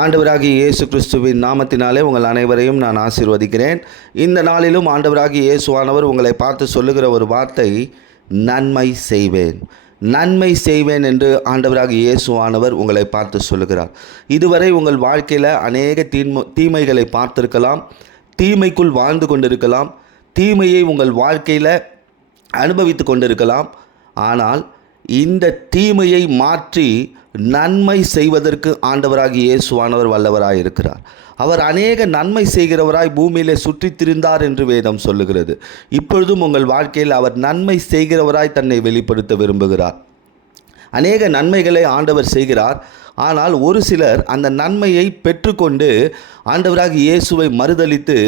ஆண்டவராகிய இயேசு கிறிஸ்துவின் நாமத்தினாலே உங்கள் அனைவரையும் நான் ஆசீர்வதிக்கிறேன். இந்த நாளிலும் ஆண்டவராகிய இயேசுவானவர் உங்களை பார்த்து சொல்லுகிற ஒரு வார்த்தை, நன்மை செய்வேன். நன்மை செய்வேன் என்று ஆண்டவராகிய இயேசுவானவர் உங்களை பார்த்து சொல்லுகிறார். இதுவரை உங்கள் வாழ்க்கையில் அநேக தீமைகளை பார்த்திருக்கலாம், தீமைக்குள் வாழ்ந்து கொண்டிருக்கலாம், தீமையை உங்கள் வாழ்க்கையில் அனுபவித்து கொண்டிருக்கலாம். ஆனால் இந்த தீமையை மாற்றி நன்மை செய்வதற்கு ஆண்டவராகிய இயேசுவானவர் வல்லவராய் இருக்கிறார். அவர் அநேக நன்மை செய்கிறவராய் பூமியிலே சுற்றி திரிந்தார் என்று வேதம் சொல்லுகிறது. இப்பொழுதும் உங்கள் வாழ்க்கையில் அவர் நன்மை செய்கிறவராய் தன்னை வெளிப்படுத்த விரும்புகிறார். அநேக நன்மைகளை ஆண்டவர் செய்கிறார். ஆனால் ஒரு சிலர் அந்த நன்மையை பெற்றுக்கொண்டு ஆண்டவராகிய இயேசுவை மறுதலித்து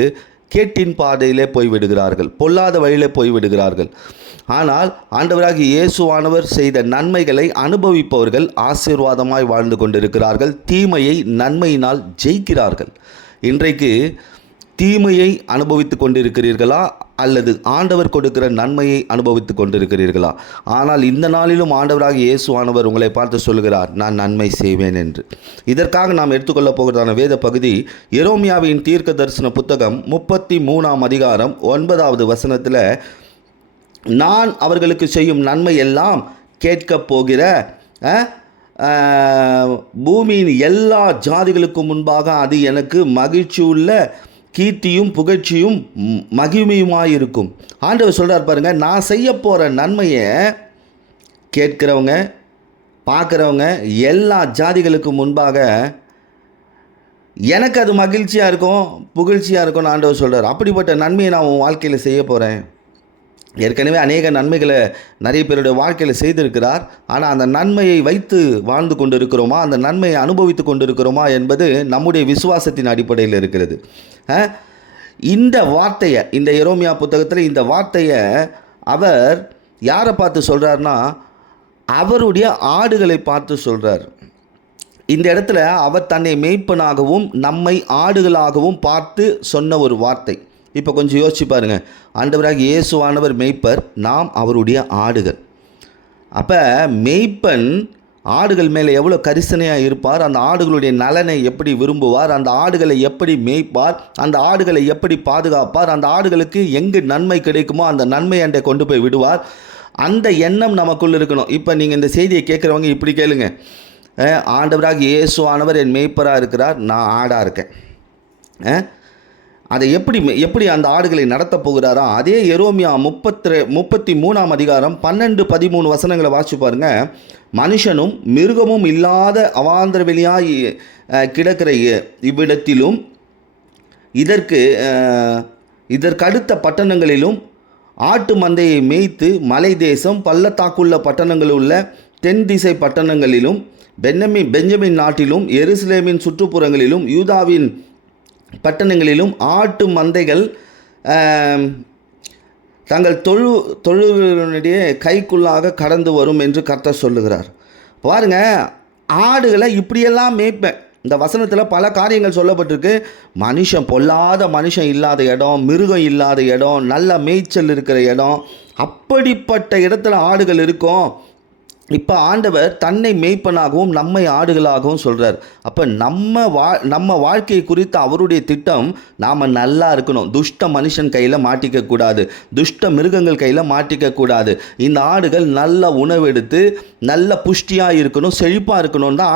கேட்டின் பாதையிலே போய்விடுகிறார்கள், பொல்லாத வழியிலே போய்விடுகிறார்கள். ஆனால் ஆண்டவராகிய இயேசுவானவர் செய்த நன்மைகளை அனுபவிப்பவர்கள் ஆசீர்வாதமாய் வாழ்ந்து கொண்டிருக்கிறார்கள். தீமையை நன்மையினால் ஜெயிக்கிறார்கள். இன்றைக்கு தீமையை அனுபவித்து கொண்டிருக்கிறீர்களா அல்லது ஆண்டவர் கொடுக்கிற நன்மையை அனுபவித்து கொண்டிருக்கிறீர்களா? ஆனால் இந்த நாளிலும் ஆண்டவராகிய இயேசுவானவர் உங்களை பார்த்து சொல்கிறார், நான் நன்மை செய்வேன் என்று. இதற்காக நாம் எடுத்துக்கொள்ளப் போகிறதான வேத பகுதி எரேமியாவின் தீர்க்க தரிசன புத்தகம் 33ஆம் அதிகாரம் 9வது வசனத்தில், நான் அவர்களுக்கு செய்யும் நன்மை எல்லாம் கேட்கப் போகிற பூமியின் எல்லா ஜாதிகளுக்கும் முன்பாக அது எனக்கு மகிழ்ச்சியுள்ள கீர்த்தியும் புகழ்ச்சியும் மகிமையுமாயிருக்கும். ஆண்டவர் சொல்கிறார் பாருங்க, நான் செய்ய போகிற நன்மையை கேட்கிறவங்க, பார்க்குறவங்க எல்லா ஜாதிகளுக்கும் முன்பாக எனக்கு அது மகிழ்ச்சியாக இருக்கும், புகழ்ச்சியாக இருக்கும்னு ஆண்டவர் சொல்கிறார். அப்படிப்பட்ட நன்மையை நான் உன் வாழ்க்கையில் செய்ய போகிறேன். ஏற்கனவே அநேக நன்மைகளை நிறைய பேருடைய வாழ்க்கையில் செய்திருக்கிறார். ஆனால் அந்த நன்மையை வைத்து வாழ்ந்து கொண்டு இருக்கிறோமா, அந்த நன்மையை அனுபவித்து கொண்டு இருக்கிறோமா என்பது நம்முடைய விசுவாசத்தின் அடிப்படையில் இருக்கிறது. இந்த வார்த்தையை, இந்த எரேமியா புத்தகத்தில் இந்த வார்த்தையை அவர் யாரை பார்த்து சொல்கிறார்னா, அவருடைய ஆடுகளை பார்த்து சொல்கிறார். இந்த இடத்துல அவர் தன்னை மேய்ப்பனாகவும் நம்மை ஆடுகளாகவும் பார்த்து சொன்ன ஒரு வார்த்தை. இப்போ கொஞ்சம் யோசிச்சு பாருங்கள். ஆண்டவராகிய இயேசுவானவர் மேய்ப்பர், நாம் அவருடைய ஆடுகள். அப்போ மேய்ப்பன் ஆடுகள் மேலே எவ்வளோ கரிசனையாக இருப்பார், அந்த ஆடுகளுடைய நலனை எப்படி விரும்புவார், அந்த ஆடுகளை எப்படி மேய்ப்பார், அந்த ஆடுகளை எப்படி பாதுகாப்பார், அந்த ஆடுகளுக்கு எங்கு நன்மை கிடைக்குமோ அந்த நன்மை அண்டை கொண்டு போய் விடுவார். அந்த எண்ணம் நமக்குள் இருக்கணும். இப்போ நீங்கள் இந்த செய்தியை கேட்குறவங்க இப்படி கேளுங்க, ஆண்டவராகிய இயேசுவானவர் என் மேய்ப்பராக இருக்கிறார், நான் ஆடாக இருக்கேன். அதை எப்படி அந்த ஆடுகளை நடத்த போகிறாரா? அதே எரேமியா 33ஆம் அதிகாரம் 12-13 வசனங்களை வாசிச்சு பாருங்க. மனுஷனும் மிருகமும் இல்லாத அவாந்தர வெளியாய் கிடக்கிற இவ்விடத்திலும் இதற்கடுத்த பட்டணங்களிலும் ஆட்டு மந்தையை மேய்த்து மலை தேசம் பள்ளத்தாக்குள்ள பட்டணங்களில் உள்ள தென் திசை பட்டணங்களிலும் பெஞ்சமின் நாட்டிலும் எருசலேமின் சுற்றுப்புறங்களிலும் யூதாவின் பட்டணங்களிலும் ஆட்டு மந்தைகள் தங்கள் தொழுவினுடைய கைக்குள்ளாக கடந்து வரும் என்று கர்த்தர் சொல்லுகிறார். பாருங்க, ஆடுகளை இப்படியெல்லாம் மேய்ப்பேன். இந்த வசனத்தில் பல காரியங்கள் சொல்லப்பட்டிருக்கு. மனுஷன், பொல்லாத மனுஷன் இல்லாத இடம், மிருகம் இல்லாத இடம், நல்ல மேய்ச்சல் இருக்கிற இடம், அப்படிப்பட்ட இடத்துல ஆடுகள் இருக்கும். இப்போ ஆண்டவர் தன்னை மேய்ப்பனாகவும் நம்மை ஆடுகளாகவும் சொல்கிறார். அப்போ நம்ம வாழ்க்கையை குறித்து அவருடைய திட்டம், நாம் நல்லா இருக்கணும், துஷ்ட மனுஷன் கையில் மாட்டிக்கக்கூடாது, துஷ்ட மிருகங்கள் கையில் மாட்டிக்கக்கூடாது. இந்த ஆடுகள் நல்ல உணவெடுத்து நல்ல புஷ்டியாக இருக்கணும், செழிப்பாக இருக்கணும்னு தான்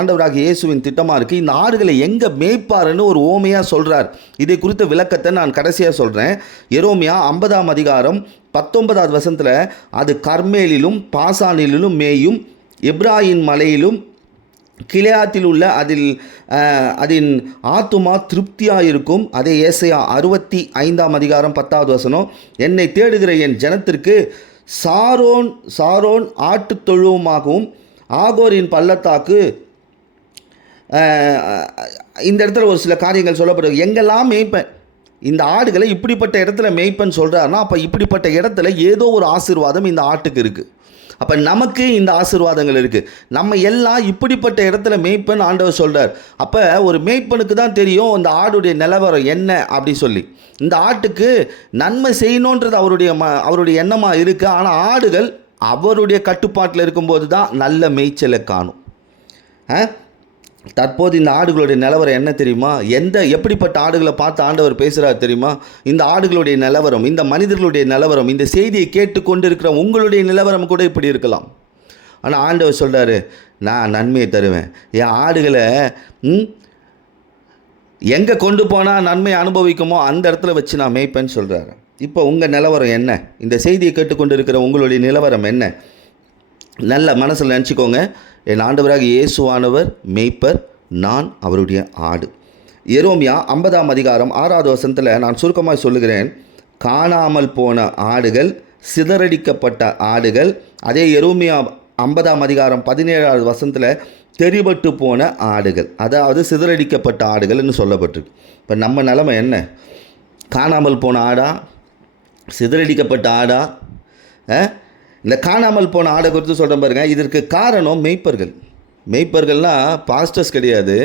ஆண்டவராகிய இயேசுவின் திட்டமாக இருக்குது. இந்த ஆடுகளை எங்கே மேய்ப்பாருன்னு ஒரு ஓமையாக சொல்கிறார். இதை குறித்த விளக்கத்தை நான் கடைசியாக சொல்கிறேன். எரேமியா 50ஆம் அதிகாரம் 19வது வசனத்தில், அது கர்மேலிலும் பாசானிலும் மேயும், எப்ராயின் மலையிலும் கிளையாத்தில் உள்ள அதின் ஆத்துமா திருப்தியாக இருக்கும். அதே ஏசாயா 65ஆம் அதிகாரம் 10வது வசனம், என்னை தேடுகிற என் ஜனத்திற்கு சாரோன் ஆட்டு தொழுவமாகவும் ஆகோரின் பள்ளத்தாக்கு. இந்த இடத்துல ஒரு சில காரியங்கள் சொல்லப்படுது. எங்கெல்லாம் மேய்ப்பேன், இந்த ஆடுகளை இப்படிப்பட்ட இடத்துல மேய்ப்பன் சொல்கிறாருன்னா, அப்போ இப்படிப்பட்ட இடத்துல ஏதோ ஒரு ஆசீர்வாதம் இந்த ஆட்டுக்கு இருக்குது. அப்போ நமக்கு இந்த ஆசீர்வாதங்கள் இருக்குது. நம்ம எல்லாம் இப்படிப்பட்ட இடத்துல மேய்ப்பன் ஆண்டவர் சொல்கிறார். அப்போ ஒரு மேய்ப்பனுக்கு தான் தெரியும் இந்த ஆடுடைய நிலவரம் என்ன அப்படி சொல்லி. இந்த ஆட்டுக்கு நன்மை செய்யணுன்றது அவருடைய எண்ணமாக இருக்குது. ஆனால் ஆடுகள் அவருடைய கட்டுப்பாட்டில் இருக்கும்போது தான் நல்ல மேய்ச்சலை காணும். தற்போது இந்த ஆடுகளுடைய நிலவரம் என்ன தெரியுமா? எப்படிப்பட்ட ஆடுகளை பார்த்து ஆண்டவர் பேசுகிறார் தெரியுமா? இந்த ஆடுகளுடைய நிலவரம், இந்த மனிதர்களுடைய நிலவரம், இந்த செய்தியை கேட்டுக்கொண்டு இருக்கிற உங்களுடைய நிலவரம் கூட இப்படி இருக்கலாம். ஆனால் ஆண்டவர் சொல்கிறாரு, நான் நன்மையை தருவேன். என் ஆடுகளை எங்கே கொண்டு போனால் நன்மை அனுபவிக்குமோ அந்த இடத்துல வச்சு நான் மேய்ப்பேன்னு சொல்கிறாரு. இப்போ உங்கள் நிலவரம் என்ன? இந்த செய்தியை கேட்டுக்கொண்டு இருக்கிற உங்களுடைய நிலவரம் என்ன? நல்ல மனசில் நினச்சிக்கோங்க, என் ஆண்டவராக இயேசுவானவர் மேய்ப்பர், நான் அவருடைய ஆடு. எரோமியா 50ஆம் அதிகாரம் 6வது வசனத்தில் நான் சுருக்கமாக சொல்லுகிறேன். காணாமல் போன ஆடுகள், சிதறடிக்கப்பட்ட ஆடுகள். அதே எரோமியா 50ஆம் அதிகாரம் 17வது வசனத்தில் தெரிபட்டு போன ஆடுகள், அதாவது சிதறடிக்கப்பட்ட ஆடுகள்னு சொல்லப்பட்டிருக்கு. இப்போ நம்ம நிலைமை என்ன? காணாமல் போன ஆடா, சிதறடிக்கப்பட்ட ஆடா? இந்த காணாமல் போன ஆடை குறித்து சொல்கிறேன் பாருங்கள். இதற்கு காரணம் மெய்ப்பர்கள்னால் பாஸ்டர்ஸ் கிடையாது.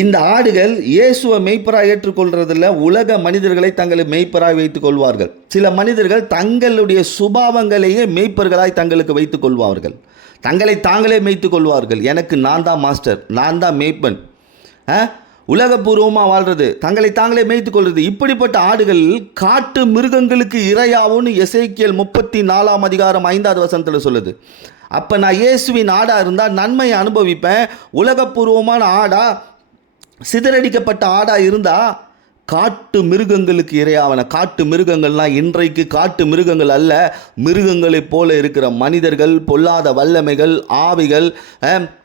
இந்த ஆடுகள் இயேசுவை மெய்ப்பராக ஏற்றுக்கொள்கிறதில்ல, உலக மனிதர்களை தங்களை மெய்ப்பராக வைத்துக் கொள்வார்கள். சில மனிதர்கள் தங்களுடைய சுபாவங்களையே மெய்ப்பர்களாய் தங்களுக்கு வைத்துக் கொள்வார்கள், தங்களை தாங்களே மேய்த்து கொள்வார்கள். எனக்கு நான் தான் மாஸ்டர், நான் தான் மேய்ப்பன், உலகபூர்வமாக வாழ்கிறது, தங்களை தாங்களே மேய்த்து கொள்வது. இப்படிப்பட்ட ஆடுகள் காட்டு மிருகங்களுக்கு இரையாவும்னு எசேக்கியேல் 34ஆம் அதிகாரம் 5வது வசனத்தில் சொல்லுது. அப்போ நான் இயேசுவின் ஆடாக இருந்தால் நன்மையை அனுபவிப்பேன். உலகபூர்வமான ஆடா, சிதறடிக்கப்பட்ட ஆடாக இருந்தால் காட்டு மிருகங்களுக்கு இரையாவன. காட்டு மிருகங்கள்னால் இன்றைக்கு காட்டு மிருகங்கள் அல்ல, மிருகங்களைப் போல இருக்கிற மனிதர்கள், பொல்லாத வல்லமைகள், ஆவிகள்,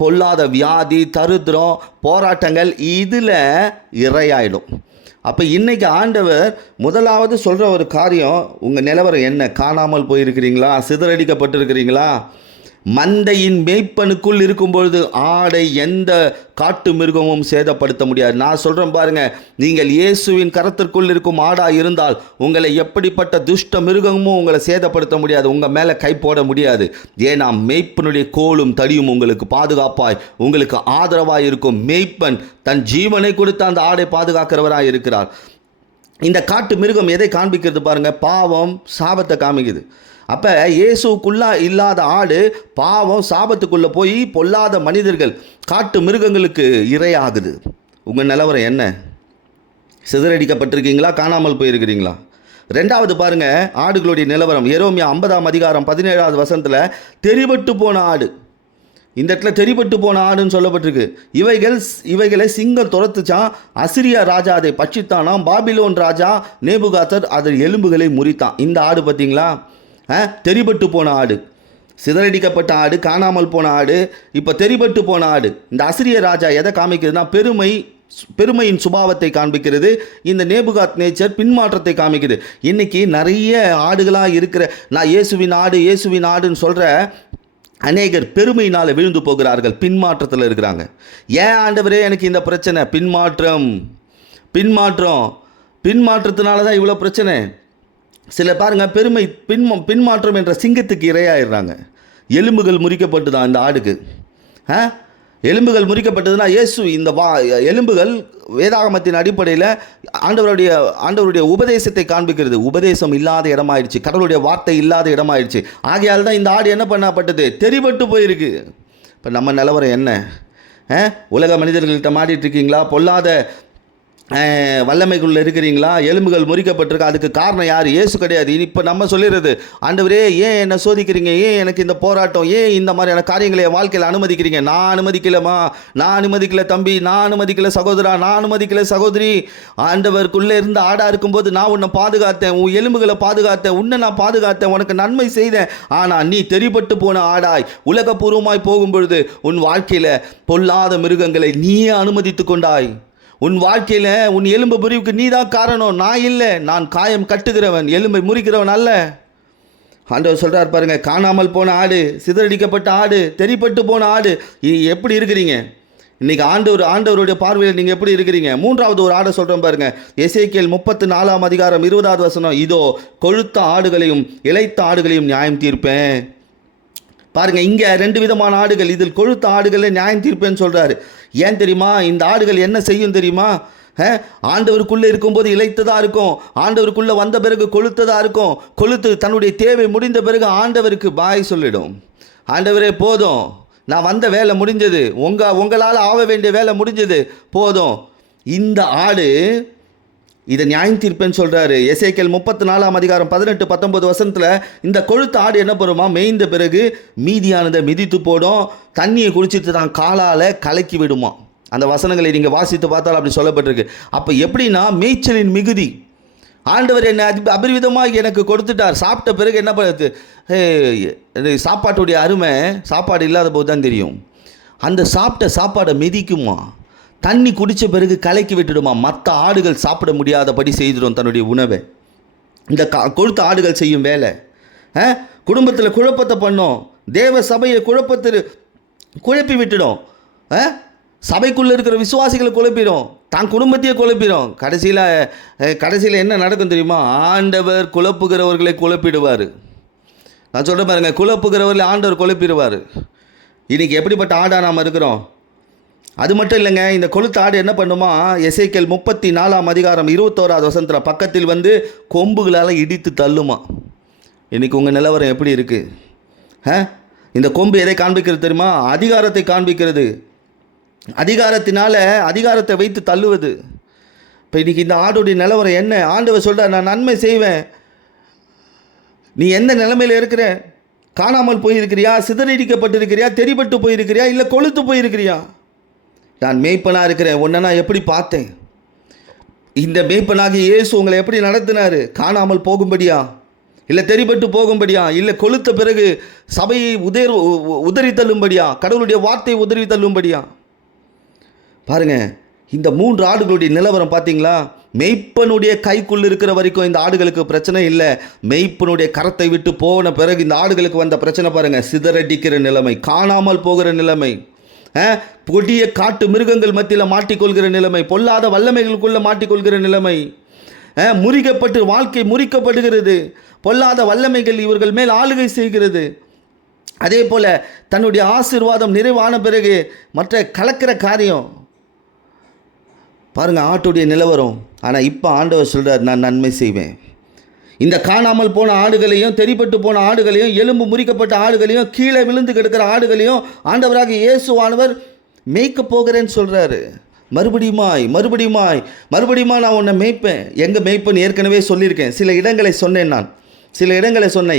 பொல்லாத வியாதி, தரித்திரம், போராட்டங்கள், இதில் இரையாயிடும். அப்போ இன்றைக்கி ஆண்டவர் முதலாவது சொல்கிற ஒரு காரியம், உங்கள் நிலவரம் என்ன? காணாமல் போயிருக்கிறீங்களா? சிதறடிக்கப்பட்டிருக்கிறீங்களா? மந்தையின் மேய்ப்பனுக்குள் இருக்கும்பொழுது ஆடை எந்த காட்டு மிருகமும் சேதப்படுத்த முடியாது. நான் சொல்கிறேன் பாருங்கள், நீங்கள் இயேசுவின் கரத்திற்குள் இருக்கும் ஆடாக இருந்தால் உங்களை எப்படிப்பட்ட துஷ்ட மிருகமும் உங்களை சேதப்படுத்த முடியாது, உங்கள் மேலே கை போட முடியாது. ஏன்னா மேய்ப்பனுடைய கோலும் தடியும் உங்களுக்கு பாதுகாப்பாய், உங்களுக்கு ஆதரவாய் இருக்கும். மேய்ப்பன் தன் ஜீவனை கொடுத்து அந்த ஆடை பாதுகாக்கிறவராக இருக்கிறார். இந்த காட்டு மிருகம் எதை காண்பிக்கிறது பாருங்கள்? பாவம், சாபத்தை காமிக்குது. அப்போ இயேசுக்குள்ளே இல்லாத ஆடு பாவம், சாபத்துக்குள்ளே போய் பொல்லாத மனிதர்கள், காட்டு மிருகங்களுக்கு இரையாகுது. உங்கள் நிலவரம் என்ன? சிதறடிக்கப்பட்டிருக்கீங்களா? காணாமல் போயிருக்கிறீங்களா? ரெண்டாவது பாருங்கள், ஆடுகளுடைய நிலவரம். எரோமியா 50ஆம் அதிகாரம் 17வது வசனத்தில் தெரிபட்டு போன ஆடு. இந்த இடத்துல தெரிபட்டு போன ஆடுன்னு சொல்லப்பட்டிருக்கு. இவைகளை சிங்கம் துரத்துச்சான், அசிரியா ராஜா அதை பட்சித்தானாம், பாபிலோன் ராஜா நேபுகாதர் அதன் எலும்புகளை முறித்தான். இந்த ஆடு பார்த்தீங்களா? தெரிபட்டு போன ஆடு, சிதறடிக்கப்பட்ட ஆடு, காணாமல் போன ஆடு, இப்போ தெரிபட்டு போன ஆடு. இந்த அசிரிய ராஜா எதை காமிக்கிறதுனா பெருமையின் சுபாவத்தை காண்பிக்கிறது. இந்த நேபுகாத் நேச்சர் பின்மாற்றத்தை காமிக்குது. இன்றைக்கி நிறைய ஆடுகளாக இருக்கிற, நான் இயேசுவின் ஆடுன்னு சொல்கிற அநேகர் பெருமையினால் விழுந்து போகிறார்கள், பின்மாற்றத்தில் இருக்கிறாங்க. ஏன் ஆண்டவரே எனக்கு இந்த பிரச்சனை? பின்மாற்றத்தினால தான் இவ்வளோ பிரச்சனை. சில பாருங்கள், பின்மாற்றம் என்ற சிங்கத்துக்கு இரையாயிடுறாங்க. எலும்புகள் முறிக்கப்பட்டு தான் இந்த ஆடுக்கு. எலும்புகள் முறிக்கப்பட்டதுன்னா இந்த எலும்புகள் வேதாகமத்தின் அடிப்படையில் ஆண்டவருடைய உபதேசத்தை காண்பிக்கிறது. உபதேசம் இல்லாத இடமாயிடுச்சு, கடவுளுடைய வார்த்தை இல்லாத இடமாயிடுச்சு. ஆகையால் தான் இந்த ஆடு என்ன பண்ணப்பட்டது? தெரிபட்டு போயிருக்கு. இப்போ நம்ம நிலவரம் என்ன? உலக மனிதர்கள்கிட்ட மாட்டிகிட்டு இருக்கீங்களா? பொல்லாத வல்லமைக்குள்ளே இருக்கிறீங்களா? எலும்புகள் முறிக்கப்பட்டிருக்கு. அதுக்கு காரணம் யார்? இயேசு கிடையாது. இப்போ நம்ம சொல்லிடுறது, ஆண்டவரே ஏன் என்னை சோதிக்கிறீங்க? ஏன் எனக்கு இந்த போராட்டம்? ஏன் இந்த மாதிரியான காரியங்களை என் வாழ்க்கையில் அனுமதிக்கிறீங்க? நான் அனுமதிக்கலமா, நான் அனுமதிக்கல தம்பி, நான் அனுமதிக்கல சகோதரா, நான் அனுமதிக்கல சகோதரி. ஆண்டவருக்குள்ளே இருந்து ஆடாக இருக்கும்போது நான் உன்னை பாதுகாத்தேன், உன் எலும்புகளை பாதுகாத்தேன், உன்னை நான் பாதுகாத்தேன், உனக்கு நன்மை செய்தேன். ஆனால் நீ தெரிபட்டு போன ஆடாய் உலகபூர்வமாய் போகும் பொழுது உன் வாழ்க்கையில் பொல்லாத மிருகங்களை நீயே அனுமதித்து கொண்டாய். உன் வாழ்க்கையில் உன் எலும்பு முறிவுக்கு நீ தான் காரணம், நான் இல்லை. நான் காயம் கட்டுகிறவன், எலும்பை முறிக்கிறவன் அல்ல. ஆண்டவர் சொல்கிறார் பாருங்க, காணாமல் போன ஆடு, சிதறடிக்கப்பட்ட ஆடு, தெரிப்பட்டு போன ஆடு. எப்படி இருக்கிறீங்க இன்றைக்கி? ஆண்டவருடைய பார்வையில் நீங்கள் எப்படி இருக்கிறீங்க? மூன்றாவது ஒரு ஆடை சொல்கிறோம் பாருங்க, எசேக்கியேல் 34ஆம் அதிகாரம் 20வது வசனம். இதோ கொழுத்த ஆடுகளையும் இளைத்த ஆடுகளையும் நியாயம் தீர்ப்பேன். பாருங்கள், இங்கே 2 விதமான ஆடுகள். இதில் கொழுத்த ஆடுகளை நியாயம் தீர்ப்பேன்னு சொல்கிறாரு. ஏன் தெரியுமா? இந்த ஆடுகள் என்ன செய்யும் தெரியுமா? ஆண்டவருக்குள்ளே இருக்கும்போது இளைத்ததாக இருக்கும், ஆண்டவருக்குள்ளே வந்த பிறகு கொழுத்ததாக இருக்கும். கொழுத்து தன்னுடைய தேவை முடிந்த பிறகு ஆண்டவருக்கு பாய் சொல்லிடும். ஆண்டவரே போதும், நான் வந்த வேலை முடிஞ்சது, உங்களால் ஆக வேண்டிய வேலை முடிஞ்சது, போதும். இந்த ஆடு இதை நியாயம் தீர்ப்பேன்னு சொல்கிறாரு. எசேக்கியேல் 34:18-19 இந்த கொழுத்த ஆடு என்ன பண்ணுமா, மேய்ந்த பிறகு மீதியானதை மிதித்து போடும், தண்ணியை குடிச்சிட்டு தான் காலால் கலக்கி விடுமா. அந்த வசனங்களை நீங்கள் வாசித்து பார்த்தாலும் அப்படி சொல்லப்பட்டிருக்கு. அப்போ எப்படின்னா, மேய்ச்சலின் மிகுதி. ஆண்டவர் என்னை அபரிவிதமாக எனக்கு கொடுத்துட்டார். சாப்பிட்ட பிறகு என்ன பண்ணுறது, சாப்பாட்டுடைய அருமை சாப்பாடு இல்லாத போது தான் தெரியும். அந்த சாப்பிட்ட சாப்பாடை மிதிக்குமா, தண்ணி குடித்த பிறகு கலக்கி விட்டுடுமா, மற்ற ஆடுகள் சாப்பிட முடியாதபடி செய்திடும் தன்னுடைய உணவை. இந்த கொழுத்த ஆடுகள் செய்யும் வேலை குடும்பத்தில் குழப்பத்தை பண்ணும், தேவ சபையை குழப்பி விட்டுடும், சபைக்குள்ளே இருக்கிற விசுவாசிகளை குழப்பிடும், தான் குடும்பத்தையே குழப்பிடும். கடைசியில் என்ன நடக்கும் தெரியுமா, ஆண்டவர் குழப்புகிறவர்களை குழப்பிடுவார். நான் சொல்கிறேன் பாருங்க, குழப்புகிறவர்களை ஆண்டவர் குழப்பிடுவார். இன்றைக்கி எப்படிப்பட்ட ஆடாக நாம் இருக்கிறோம். அது மட்டும் இல்லைங்க, இந்த கொழுத்த ஆடு என்ன பண்ணுமா, எசேக்கியேல் 34:21 பக்கத்தில் வந்து கொம்புகளால் இடித்து தள்ளுமா. இன்றைக்கி உங்கள் நிலவரம் எப்படி இருக்குது? இந்த கொம்பு எதை காண்பிக்கிறது தெரியுமா, அதிகாரத்தை காண்பிக்கிறது. அதிகாரத்தை வைத்து தள்ளுவது. இப்போ இன்றைக்கி இந்த ஆடுடைய நிலவரம் என்ன? ஆண்டவர் சொல்கிறார், நான் நன்மை செய்வேன். நீ எந்த நிலைமையில் இருக்கிற? காணாமல் போயிருக்கிறியா, சிதறடிக்கப்பட்டிருக்கிறியா, தெரிபட்டு போயிருக்கிறியா, இல்லை கொழுத்து போயிருக்கிறியா? நான் மேய்ப்பனாக இருக்கிறேன், உன்னை நான் எப்படி பார்த்தேன்? இந்த மேய்ப்பனாகி இயேசு உங்களை எப்படி நடத்தினார்? காணாமல் போகும்படியா, இல்லை தெரிபட்டு போகும்படியா, இல்லை கொழுத்த பிறகு சபையை உதறி தள்ளும்படியா, கடவுளுடைய வார்த்தையை உதறி தள்ளும்படியா? பாருங்க, இந்த 3 ஆடுகளுடைய நிலவரம் பார்த்தீங்களா? மெய்ப்பனுடைய கைக்குள் இருக்கிற வரைக்கும் இந்த ஆடுகளுக்கு பிரச்சனை இல்லை. மெய்ப்பனுடைய கரத்தை விட்டு போன பிறகு இந்த ஆடுகளுக்கு வந்த பிரச்சனை பாருங்கள், சிதறடிக்கிற நிலைமை, காணாமல் போகிற நிலைமை, கொடிய காட்டு மிருகங்கள் மத்தியில் மாட்டிக்கொள்கிற நிலைமை, பொல்லாத வல்லமைகளுக்குள்ளே மாட்டிக்கொள்கிற நிலைமை, முறிக்கப்பட்டு வாழ்க்கை முறிக்கப்படுகிறது, பொல்லாத வல்லமைகள் இவர்கள் மேல் ஆளுகை செய்கிறது. அதே போல் தன்னுடைய ஆசீர்வாதம் நிறைவான பிறகு மற்ற கலக்கிற காரியம் பாருங்கள், ஆட்டுடைய நிலவரம். ஆனால் இப்போ ஆண்டவர் சொல்கிறார், நான் நன்மை செய்வேன். இந்த காணாமல் போன ஆடுகளையும், தெரிப்பட்டு போன ஆடுகளையும், எலும்பு முறிக்கப்பட்ட ஆடுகளையும், கீழே விழுந்து கிடக்கிற ஆடுகளையும் ஆண்டவராக இயேசுவானவர் மேய்க்க போகிறேன்னு சொல்கிறாரு. மறுபடியுமா நான் உன்னை மேய்ப்பேன். எங்கே மேய்ப்பேன்னு ஏற்கனவே சொல்லியிருக்கேன். சில இடங்களை சொன்னேன்.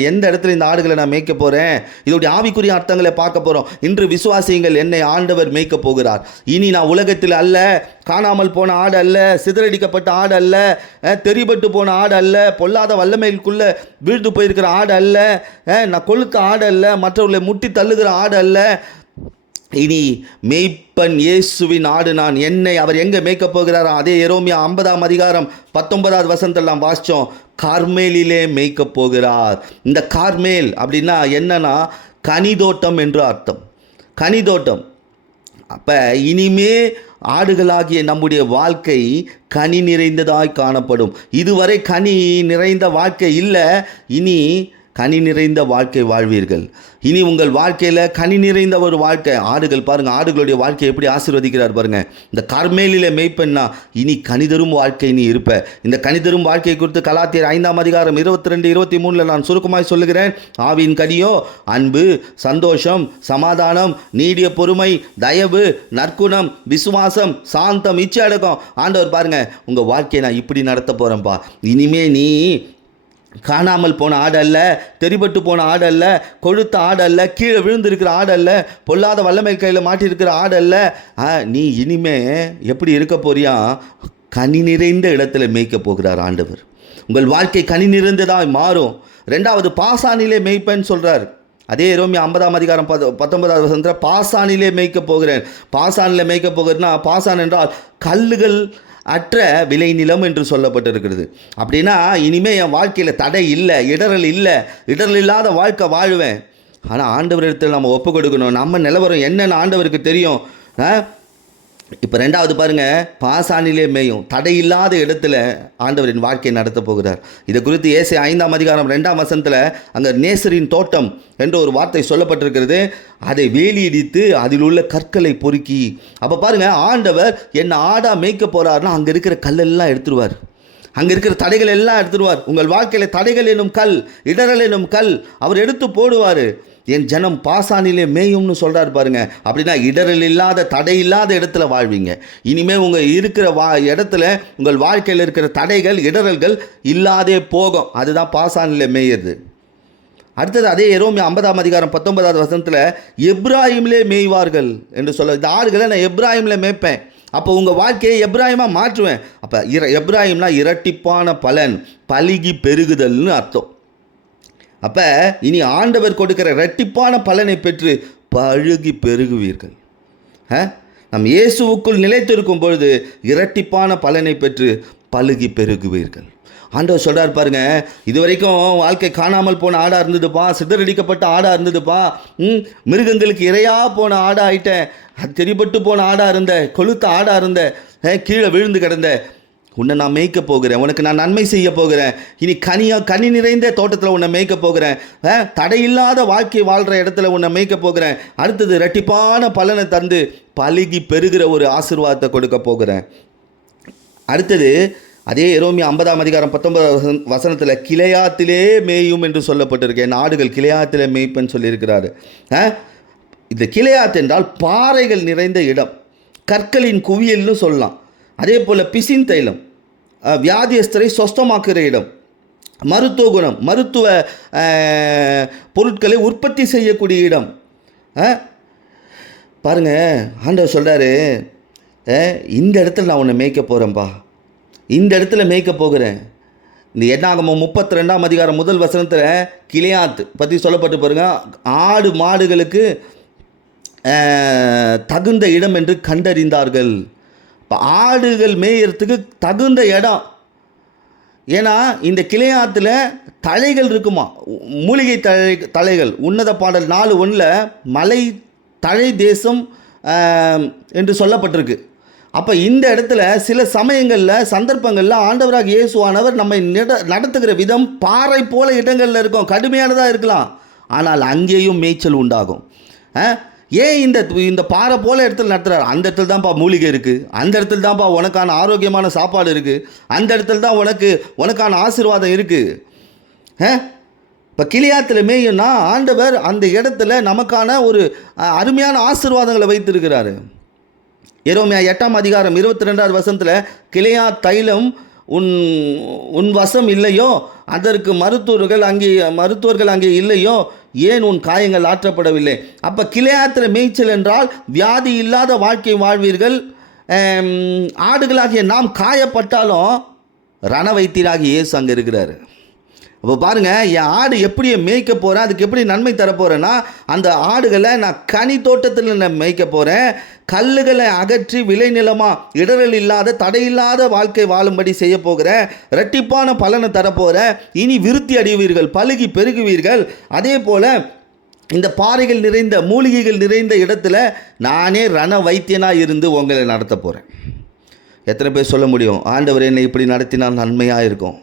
எந்த இடத்துல இந்த ஆடுகளை நான் மேய்க்க போகிறேன், இதோடைய ஆவிக்குரிய அர்த்தங்களை பார்க்க போகிறோம். இன்று விசுவாசியுங்கள், என்னை ஆண்டவர் மேய்க்க போகிறார். இனி நான் உலகத்தில் அல்ல, காணாமல் போன ஆடு அல்ல, சிதறடிக்கப்பட்ட ஆடு அல்ல, தெரிபட்டு போன ஆடு அல்ல, பொல்லாத வல்லமைக்குள்ளே வீழ்ந்து போயிருக்கிற ஆடு அல்ல, நான் கொழுத்த ஆடு அல்ல, மற்றவர்களை முட்டி தள்ளுகிற ஆடு அல்ல. இனி மேய்ப்பன் இயேசுவின் ஆடு நான். என்னை அவர் எங்கே மேய்க்க போகிறாரோ, அதே எரோமியா 50:19 நாம் வாசித்தோம், கார்மேலிலே மேய்க்க போகிறார். இந்த கார்மேல் அப்படின்னா என்னன்னா, கனிதோட்டம் என்று அர்த்தம். கனிதோட்டம். அப்போ இனிமே ஆடுகளாகிய நம்முடைய வாழ்க்கை கனி நிறைந்ததாய் காணப்படும். இதுவரை கனி நிறைந்த வாழ்க்கை இல்லை, இனி கனி நிறைந்த வாழ்க்கை வாழ்வீர்கள். இனி உங்கள் வாழ்க்கையில் கனி நிறைந்த ஒரு வாழ்க்கை. ஆடுகள் பாருங்கள், ஆடுகளுடைய வாழ்க்கையை எப்படி ஆசீர்வதிக்கிறார் பாருங்கள். இந்த கர்மேலிலே மேய்ப்பெண்ணா, இனி கனிதரும் வாழ்க்கை நீ இருப்ப. இந்த கனிதரும் வாழ்க்கையை குறித்து கலாத்தியர் 5:22-23 நான் சுருக்கமாய் சொல்லுகிறேன். ஆவியின் கனியோ அன்பு, சந்தோஷம், சமாதானம், நீடிய பொறுமை, தயவு, நற்குணம், விசுவாசம், சாந்தம், இச்சை அடக்கம். ஆண்டவர் பாருங்கள், உங்கள் வாழ்க்கையை நான் இப்படி நடத்த போகிறேன்ப்பா. இனிமே நீ காணாமல் போன ஆடு அல்ல, தெரிபட்டு போன ஆடு அல்ல, கொழுத்த ஆடு அல்ல, கீழே விழுந்திருக்கிற ஆடு அல்ல, பொல்லாத வல்லமை கையில் மாட்டியிருக்கிற ஆடு அல்ல. நீ இனிமே எப்படி இருக்க போறியா, கனி நிறைந்த இடத்துல மேய்க்க போகிறார் ஆண்டவர். உங்கள் வாழ்க்கை கனி நிறைந்ததாக மாறும். 2வது பாசானிலே மேய்ப்பேன்னு சொல்கிறார். அதே ரோமியா 50:19 பாசானிலே மேய்க்க போகிறேன். பாசானில் மேய்க்க போகிறேன்னா, பாசான் என்றால் கல்லுகள் அற்ற விளை நிலம் என்று சொல்லப்பட்டிருக்கிறது. அப்படின்னா இனிமேல் என் வாழ்க்கையில் தடை இல்லை, இடரல் இல்லாத வாழ்க்கை வாழ்வேன். ஆனால் ஆண்டவர் இடத்துல நம்ம ஒப்பு கொடுக்கணும். நம்ம நிலவரம் என்னென்னு ஆண்டவருக்கு தெரியும். இப்போ 2வது பாருங்கள், பாசானிலே மேயும் தடை இல்லாத இடத்துல ஆண்டவரின் வாழ்க்கையை நடத்த போகிறார். இதை குறித்து ஏசாயா 5:2 அங்கே நேசரின் தோட்டம் என்ற ஒரு வார்த்தை சொல்லப்பட்டிருக்கிறது. அதை வேலியடித்து அதில் உள்ள கற்களை பொறுக்கி. அப்போ பாருங்கள், ஆண்டவர் என்ன ஆடாக மேய்க்க போகிறாருன்னா, அங்கே இருக்கிற கல்லெல்லாம் எடுத்துருவார், அங்கே இருக்கிற தடைகள் எல்லாம் எடுத்துருவார். உங்கள் வாழ்க்கையில் தடைகள் எனும் கல், இடரல் எனும் கல் அவர் எடுத்து போடுவார். என் ஜனம் பாசானிலே மேயும்னு சொல்கிறார் பாருங்க. அப்படின்னா இடரல் இல்லாத தடை இல்லாத இடத்துல வாழ்வீங்க. இனிமேல் உங்கள் இருக்கிற இடத்துல உங்கள் வாழ்க்கையில் இருக்கிற தடைகள் இடரல்கள் இல்லாதே போகும். அதுதான் பாசானிலே மேயுது. அடுத்தது அதே எரோமியா 50ஆம் அதிகாரம் 19வது வசனத்தில் எப்ராஹிமிலே மேய்வார்கள் என்று சொல்ல, இந்த ஆடுகளை நான் எப்ராஹிமில் மேய்ப்பேன். அப்போ உங்கள் வாழ்க்கையை எப்ராஹிமாக மாற்றுவேன். அப்போ எப்ராஹிம்னா இரட்டிப்பான பலன், பலுகி பெருகுதல்னு அர்த்தம். அப்போ இனி ஆண்டவர் கொடுக்கிற இரட்டிப்பான பலனை பெற்று பழுகி பெருகுவீர்கள். நம் இயேசுவுக்குள் நிலைத்திருக்கும் பொழுது இரட்டிப்பான பலனை பெற்று பழுகி பெருகுவீர்கள். ஆண்டவர் சொல்கிறார் பாருங்க, இது வரைக்கும் வாழ்க்கை காணாமல் போன ஆடாக இருந்ததுப்பா, சிதறடிக்கப்பட்ட ஆடாக இருந்ததுப்பா, மிருகங்களுக்கு இரையாக போன ஆடாக ஆகிட்டேன், தெரிபட்டு போன ஆடாக இருந்த, கொளுத்த ஆடாக இருந்த, கீழே விழுந்து கிடந்த, உன்னை நான் மேய்க்க போகிறேன், உனக்கு நான் நன்மை செய்ய போகிறேன், இனி கனி நிறைந்த தோட்டத்தில் உன்னை மேய்க்க போகிறேன், தடையில்லாத வாழ்க்கை வாழ்கிற இடத்துல உன்னை மேய்க்க போகிறேன், அடுத்தது இரட்டிப்பான பலனை தந்து பலுகி பெருகிற ஒரு ஆசீர்வாதத்தை கொடுக்க போகிறேன். அடுத்தது அதே எரோமியா 50ஆம் அதிகாரம் 19வது வசனத்தில் கிளையாத்திலே மேயும் என்று சொல்லப்பட்டிருக்கேன். நாடுகள் கிளையாத்திலே மேய்ப்பன்னு சொல்லியிருக்கிறாரு. இந்த கிளையாத் என்றால் பாறைகள் நிறைந்த இடம், கற்களின் குவியல்னு சொல்லலாம். அதே போல் பிசின் தைலம், வியாதியஸ்தரை சொஸ்தமாக்குகிற இடம், மருத்துவ குணம், மருத்துவ பொருட்களை உற்பத்தி செய்யக்கூடிய இடம். பாருங்கள், ஆண்டவர் சொல்கிறாரு, இந்த இடத்துல நான் உன்னை மேய்க்க போகிறேன்ப்பா, இந்த இடத்துல மேய்க்க போகிறேன். இந்த என்னாகமம் 32ஆம் அதிகாரம் 1 வசனத்தில் கிளையாத் பற்றி சொல்லப்பட்டு பாருங்க, ஆடு மாடுகளுக்கு தகுந்த இடம் என்று கண்டறிந்தார்கள். இப்போ ஆடுகள் மேயறதுக்கு தகுந்த இடம். ஏன்னா இந்த கிளையாத்தில் தழைகள் இருக்குமா, மூலிகை தழைகள். உன்னத பாடல் 4:1 மலை தழை தேசம் என்று சொல்லப்பட்டிருக்கு. அப்போ இந்த இடத்துல சில சமயங்களில் சந்தர்ப்பங்களில் ஆண்டவராக இயேசுவானவர் நம்மை நடத்துகிற விதம் பாறை போல இடங்களில் இருக்கும், கடுமையானதாக இருக்கலாம், ஆனால் அங்கேயும் மேய்ச்சல் உண்டாகும். ஏன் இந்த பாறை போல இடத்துல நடத்துகிறார்? அந்த இடத்துல தான்ப்பா மூலிகை இருக்குது, அந்த இடத்துல தான்ப்பா உனக்கான ஆரோக்கியமான சாப்பாடு இருக்குது, அந்த இடத்துல தான் உனக்கான ஆசீர்வாதம் இருக்குது. இப்போ கிளையாத்தில் மேயும்னா ஆண்டவர் அந்த இடத்துல நமக்கான ஒரு அருமையான ஆசீர்வாதங்களை வைத்திருக்கிறாரு. எரோமியா 8ஆம் அதிகாரம் 22வது வசனத்தில் கிளையா தைலம் உன் வசம் இல்லையோ, அதற்கு மருத்துவர்கள் அங்கே இல்லையோ, ஏன் உன் காயங்கள் ஆற்றப்படவில்லை? அப்போ கிளையாத்திர மேய்ச்சல் என்றால் வியாதி இல்லாத வாழ்க்கை வாழ்வீர்கள். ஆடுகளாகிய நாம் காயப்பட்டாலும் ரண வைத்தியராகிய இயேசு அங்கே இருக்கிறாரு. அப்போ பாருங்கள், என் ஆடு எப்படி மேய்க்க போகிறேன், அதுக்கு எப்படி நன்மை தரப்போகிறேன்னா, அந்த ஆடுகளை நான் கனி தோட்டத்தில் நான் மேய்க்க போகிறேன், கல்லுகளை அகற்றி விளைநிலமாக இடரல் இல்லாத தடையில்லாத வாழ்க்கை வாழும்படி செய்ய போகிறேன், இரட்டிப்பான பலனை தரப்போகிறேன், இனி விருத்தி அடைவீர்கள், பலுகி பெருகுவீர்கள். அதே போல் இந்த பாறைகள் நிறைந்த மூலிகைகள் நிறைந்த இடத்துல நானே ரண வைத்தியனாக இருந்து உங்களை நடத்த போகிறேன். எத்தனை பேர் சொல்ல முடியும், ஆண்டவர் என்னை இப்படி நடத்தினால் நன்மையாக இருக்கும்?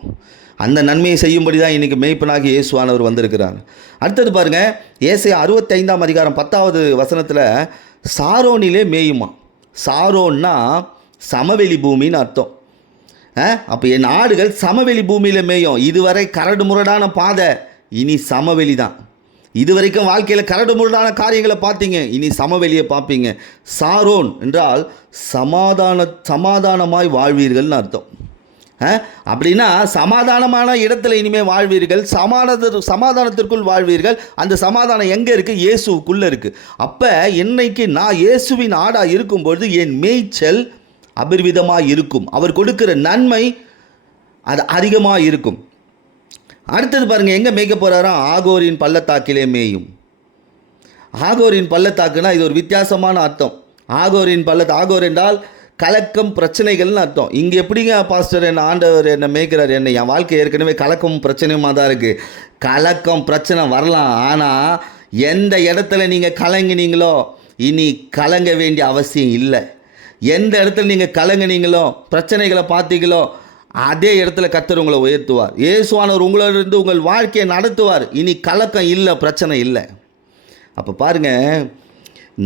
அந்த நன்மையை செய்யும்படி தான் இன்றைக்கி மேய்ப்பனாகி இயேசுவானவர் வந்திருக்கிறார். அடுத்தது பாருங்கள், ஏசாயா 65ஆம் அதிகாரம் 10வது வசனத்தில் சாரோனிலே மேயுமா. சாரோன்னா சமவெளி பூமின்னு அர்த்தம். அப்போ என் ஆடுகள் சமவெளி பூமியில் மேயும். இதுவரை கரடு முரடான பாதை, இனி சமவெளி தான். இது வரைக்கும் வாழ்க்கையில் கரடு முரடான காரியங்களை பார்த்தீங்க, இனி சமவெளியை பார்ப்பீங்க. சாரோன் என்றால் சமாதானமாய் வாழ்வீர்கள்னு அர்த்தம். அப்படின்னா சமாதானமான இடத்துல இனிமேல் வாழ்வீர்கள், சமாதானத்திற்குள் வாழ்வீர்கள். அந்த சமாதானம் எங்கே இருக்குது? இயேசுக்குள்ளே இருக்குது. அப்போ என்னைக்கு நான் இயேசுவின் ஆடாக இருக்கும்பொழுது என் மேய்ச்சல் அபரிவிதமாக இருக்கும், அவர் கொடுக்குற நன்மை அது அதிகமாக இருக்கும். அடுத்தது பாருங்கள், எங்கே மேய்க்க போகிறாரோ? ஆகோரின் பள்ளத்தாக்கிலே மேயும். ஆகோரின் பள்ளத்தாக்குனா இது ஒரு வித்தியாசமான அர்த்தம். ஆகோர் என்றால் கலக்கம் பிரச்சனைகள்னு அர்த்தம். இங்கே எப்படிங்க பாஸ்டர் என்ன ஆண்டவர் என்னை மேய்க்கிறார், என்னை என் வாழ்க்கை ஏற்கனவே கலக்கம் பிரச்சனையுமா தான் இருக்குது. கலக்கம் பிரச்சனை வரலாம், ஆனால் எந்த இடத்துல நீங்கள் கலங்கினீங்களோ இனி கலங்க வேண்டிய அவசியம் இல்லை. எந்த இடத்துல நீங்கள் கலங்கினீங்களோ, பிரச்சனைகளை பார்த்தீங்களோ, அதே இடத்துல கர்த்தர் உங்களை உயர்த்துவார். இயேசுவானவர் உங்களிருந்து உங்கள் வாழ்க்கையை நடத்துவார். இனி கலக்கம் இல்லை, பிரச்சனை இல்லை. அப்போ பாருங்கள்,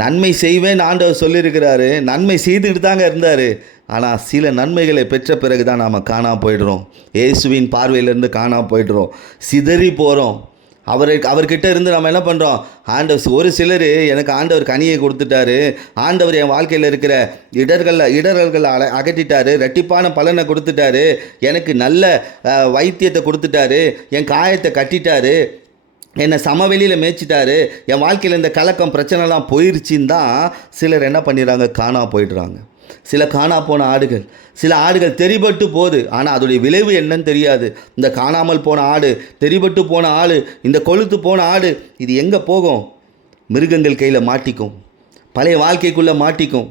நன்மை செய்வேன் ஆண்டவர் சொல்லியிருக்கிறாரு, நன்மை செய்துக்கிட்டு தாங்க இருந்தார். ஆனால் சில நன்மைகளை பெற்ற பிறகு தான் நாம் காணாமல் போய்டுறோம், இயேசுவின் பார்வையிலேருந்து காணாமல் போய்டுறோம், சிதறி போகிறோம். அவர்கிட்ட இருந்து நம்ம என்ன பண்ணுறோம்? ஆண்டவர் ஒரு சிலர் எனக்கு ஆண்டவர் கனியை கொடுத்துட்டாரு, ஆண்டவர் என் வாழ்க்கையில் இருக்கிற இடர்கள் அகற்றிட்டாரு, ரெட்டிப்பான பலனை கொடுத்துட்டாரு, எனக்கு நல்ல வைத்தியத்தை கொடுத்துட்டாரு, என் காயத்தை கட்டிட்டாரு, என்னை சமவெளியில் மேய்ச்சிட்டாரு, என் வாழ்க்கையில் இந்த கலக்கம் பிரச்சனைலாம் போயிடுச்சின்னு தான் சிலர் என்ன பண்ணிடுறாங்க? காணா போயிடுறாங்க. சில காணா போன ஆடுகள், சில ஆடுகள் தெரிபட்டு போகுது, ஆனால் அதோடைய விளைவு என்னன்னு தெரியாது. இந்த காணாமல் போன ஆடு, தெரிபட்டு போன ஆடு, இந்த கொழுத்து போன ஆடு, இது எங்கே போகும்? மிருகங்கள் கையில் மாட்டிக்கும், பழைய வாழ்க்கைக்குள்ளே மாட்டிக்கும்,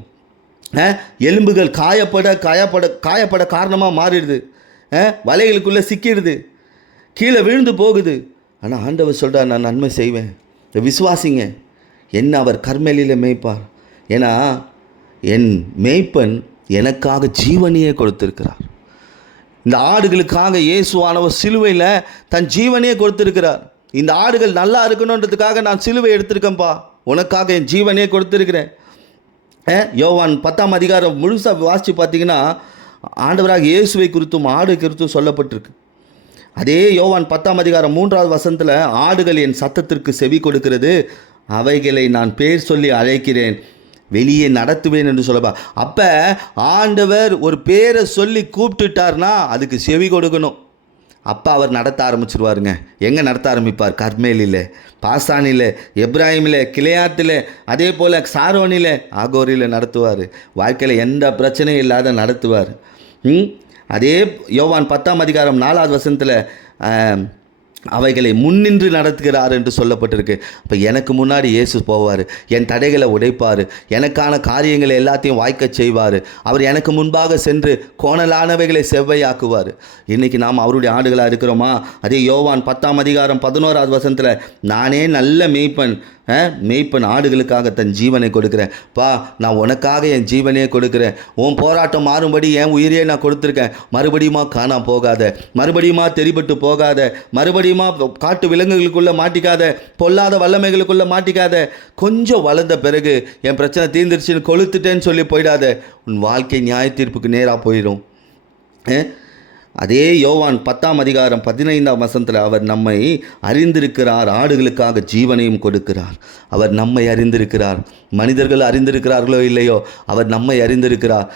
எலும்புகள் காயப்பட காரணமாக மாறிடுது, வலைகளுக்குள்ளே சிக்கிடுது, கீழே விழுந்து போகுது. ஆனால் ஆண்டவர் சொல்கிறார், நான் நன்மை செய்வேன், விசுவாசிங்க, என்ன அவர் கர்மேலியில் மேய்ப்பார். ஏன்னா என் மேய்ப்பன் எனக்காக ஜீவனையே கொடுத்திருக்கிறார். இந்த ஆடுகளுக்காக இயேசுவானவர் சிலுவையில் தன் ஜீவனையே கொடுத்திருக்கிறார். இந்த ஆடுகள் நல்லா இருக்கணுன்றதுக்காக நான் சிலுவை எடுத்திருக்கேன்ப்பா, உனக்காக என் ஜீவனையே கொடுத்திருக்கிறேன். யோவான் 10ஆம் அதிகாரம் முழுசாக வாசித்து பார்த்தீங்கன்னா ஆண்டவராக இயேசுவை குறித்தும் ஆடு குறித்தும் சொல்லப்பட்டிருக்கு. அதே யோவான் 10ஆம் அதிகாரம் 3வது வசனத்தில், ஆடுகள் என் சத்தத்திற்கு செவி கொடுக்கிறது, அவைகளை நான் பேர் சொல்லி அழைக்கிறேன், வெளியே நடத்துவேன் என்று சொல்லப்பா. அப்போ ஆண்டவர் ஒரு பேரை சொல்லி கூப்பிட்டுட்டார்னா அதுக்கு செவி கொடுக்கணும். அப்போ அவர் நடத்த ஆரம்பிச்சிருவாருங்க. எங்கே நடத்த ஆரம்பிப்பார்? கர்மேலில், பாசானில், எப்ராஹிமில், கிளையாத்தில், அதே போல் சாரோனில், ஆகோரில் நடத்துவார். வாழ்க்கையில் எந்த பிரச்சனையும் இல்லாத நடத்துவார். அதே யோவான் 10ஆம் அதிகாரம் 4வது வசனத்தில் அவைகளை முன்னின்று நடத்துகிறார் என்று சொல்லப்பட்டிருக்கு. அப்போ எனக்கு முன்னாடி இயேசு போவார், என் தடைகளை உடைப்பார், எனக்கான காரியங்களை எல்லாத்தையும் வாய்க்க செய்வார். அவர் எனக்கு முன்பாக சென்று கோணலானவைகளை செவ்வையாக்குவார். இன்றைக்கி நாம் அவருடைய ஆடுகளாக இருக்கிறோமா? அதே யோவான் 10ஆம் அதிகாரம் 11வது வசனத்தில், நானே நல்ல மேய்ப்பன் ஆடுகளுக்காக தன் ஜீவனை கொடுக்குறேன். நான் உனக்காக என் ஜீவனையே கொடுக்குறேன். உன் போராட்டம் மாறும்படி என் உயிரையே நான் கொடுத்துருக்கேன். மறுபடியுமா காணா போகாத, மறுபடியுமா தெரிபட்டு போகாத, மறுபடியுமா காட்டு விலங்குகளுக்குள்ளே மாட்டிக்காத, பொல்லாத வல்லமைகளுக்குள்ளே மாட்டிக்காத. கொஞ்சம் வளர்ந்த பிறகு என் பிரச்சனை தீர்ந்துருச்சுன்னு கொளுத்துட்டேன்னு சொல்லி போயிடாத. உன் வாழ்க்கை நியாய தீர்ப்புக்கு நேராக போயிடும். அதே யோவான் 10ஆம் அதிகாரம் 15ஆம் வசனத்தில், அவர் நம்மை அறிந்திருக்கிறார், ஆடுகளுக்காக ஜீவனையும் கொடுக்கிறார். அவர் நம்மை அறிந்திருக்கிறார். மனிதர்கள் அறிந்திருக்கிறார்களோ இல்லையோ, அவர் நம்மை அறிந்திருக்கிறார்.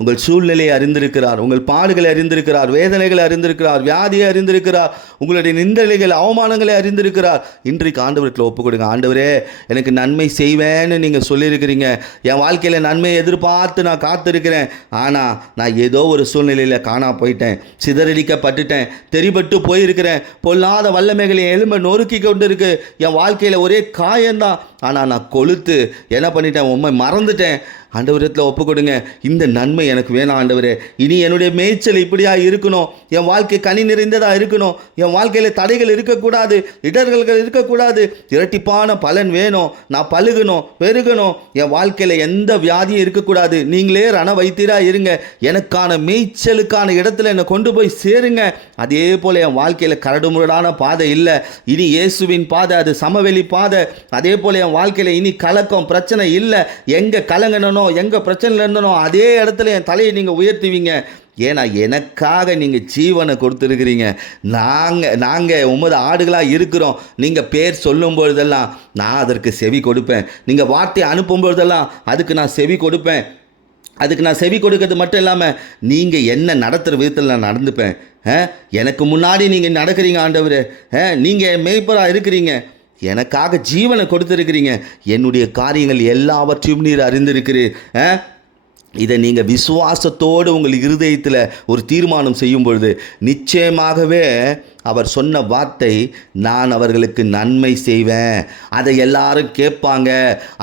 உங்கள் சூழ்நிலையை அறிந்திருக்கிறார், உங்கள் பாடுகளை அறிந்திருக்கிறார், வேதனைகளை அறிந்திருக்கிறார், வியாதியை அறிந்திருக்கிறார், உங்களுடைய நிந்தனைகள் அவமானங்களை அறிந்திருக்கிறார். இன்றைக்கு ஆண்டவருக்கு ஒப்பு கொடுங்க. ஆண்டவரே, எனக்கு நன்மை செய்வேன்னு நீங்கள் சொல்லியிருக்கிறீங்க. என் வாழ்க்கையில் நன்மையை எதிர்பார்த்து நான் காத்திருக்கிறேன். ஆனால் நான் ஏதோ ஒரு சூழ்நிலையில் காணா போயிட்டேன், சிதறடிக்கப்பட்டுட்டேன், தெரிபட்டு போயிருக்கிறேன், பொல்லாத வல்லமைகளை எலும்பை நொறுக்கி கொண்டு இருக்கு. என் வாழ்க்கையில் ஒரே காயம்தான். ஆனால் நான் கொளுத்து என்ன பண்ணிட்டேன்? உண்மை மறந்துட்டேன். ஆண்டவரத்தில் ஒப்பு கொடுங்க. இந்த நன்மை எனக்கு வேணாம் ஆண்டவரே. இனி என்னுடைய மேய்ச்சல் இப்படியா இருக்கணும், என் வாழ்க்கை கனி நிறைந்ததாக இருக்கணும், என் வாழ்க்கையில் தடைகள் இருக்கக்கூடாது, இடர்கள் இருக்கக்கூடாது, இரட்டிப்பான பலன் வேணும், நான் பழுகணும், பெருகணும், என் வாழ்க்கையில் எந்த வியாதியும் இருக்கக்கூடாது. நீங்களே ரண வைத்தியராக இருங்க, எனக்கான மேய்ச்சலுக்கான இடத்துல என்னை கொண்டு போய் சேருங்க. அதே போல் என் வாழ்க்கையில் கரடுமுரடான பாதை இல்லை, இனி இயேசுவின் பாதை, அது சமவெளி பாதை. அதே போல் என் வாழ்க்கையில் இனி கலக்கம் பிரச்சனை இல்லை. எங்கே கலங்கணும், எங்க பிரச்சனை இருந்தனோ அதே இடத்துல என் தலையை நீங்க உயர்த்துவீங்க. ஏன்னா எனக்காக நீங்க ஜீவனை கொடுத்துருக்கிறீங்க. நாங்க உமது ஆடுகளாக இருக்கிறோம். நீங்க பேர் சொல்லும் பொழுதெல்லாம் நான் அதற்கு செவி கொடுப்பேன். நீங்க வார்த்தை அனுப்பும் பொழுதெல்லாம் அதுக்கு நான் செவி கொடுப்பேன். அதுக்கு நான் செவி கொடுக்கறது மட்டும் இல்லாமல் நீங்கள் என்ன நடத்துகிற விதத்தில் நான் நடந்துப்பேன். எனக்கு முன்னாடி நீங்கள் நடக்கிறீங்க ஆண்டவரே, நீங்கள் மேய்ப்பராக இருக்கிறீங்க, எனக்காக ஜீவனை கொடுத்துருக்கிறீங்க, என்னுடைய காரியங்கள் எல்லாவற்றையும் நீர் அறிந்திருக்கிறீர். இதை நீங்கள் விசுவாசத்தோடு உங்கள் இருதயத்தில் ஒரு தீர்மானம் செய்யும் பொழுது நிச்சயமாகவே அவர் சொன்ன வார்த்தை, நான் அவர்களுக்கு நன்மை செய்வேன், அதை எல்லாரும் கேட்பாங்க,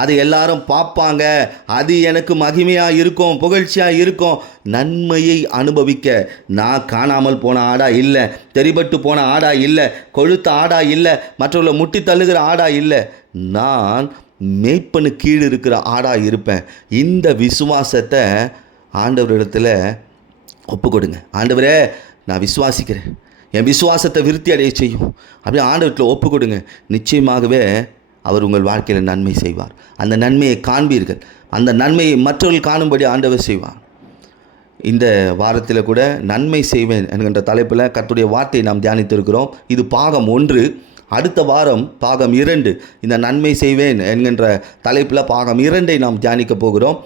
அதை எல்லாரும் பார்ப்பாங்க, அது எனக்கு மகிமையாக இருக்கும், புகழ்ச்சியாக இருக்கும். நன்மையை அனுபவிக்க நான் காணாமல் போன ஆடா இல்லை, தெரிபட்டு போன ஆடா இல்லை, கொழுத்த ஆடா இல்லை, மற்றவர்களை முட்டி தள்ளுகிற ஆடா இல்லை, நான் மேய்ப்பனு கீழ் இருக்கிற ஆடாக இருப்பேன். இந்த விசுவாசத்தை ஆண்டவரிடத்தில் ஒப்பு கொடுங்க. ஆண்டவரே, நான் விசுவாசிக்கிறேன், என் விசுவாசத்தை விருத்தி அடைய செய்யும் அப்படியே ஆண்டவரிடத்தில் ஒப்பு கொடுங்க. நிச்சயமாகவே அவர் உங்கள் வாழ்க்கையில் நன்மை செய்வார். அந்த நன்மையை காண்பீர்கள். அந்த நன்மையை மற்றவர்கள் காணும்படி ஆண்டவர் செய்வார். இந்த வாரத்தில் கூட நன்மை செய்வேன் என்கின்ற தலைப்பில் கர்த்தருடைய வார்த்தையை நாம் தியானித்திருக்கிறோம். இது பாகம் 1. அடுத்த வாரம் பாகம் 2 இந்த நன்மை செய்வேன் என்கின்ற தலைப்பில் பாகம் 2 நாம் தியானிக்க போகிறோம்.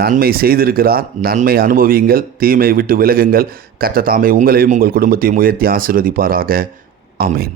நன்மை செய்திருக்கிறார், நன்மை அனுபவியுங்கள், தீமை விட்டு விலகுங்கள். கர்த்தர் தாமே உங்களையும் உங்கள் குடும்பத்தையும் உயர்த்தி ஆசீர்வதிப்பாராக. ஆமென்.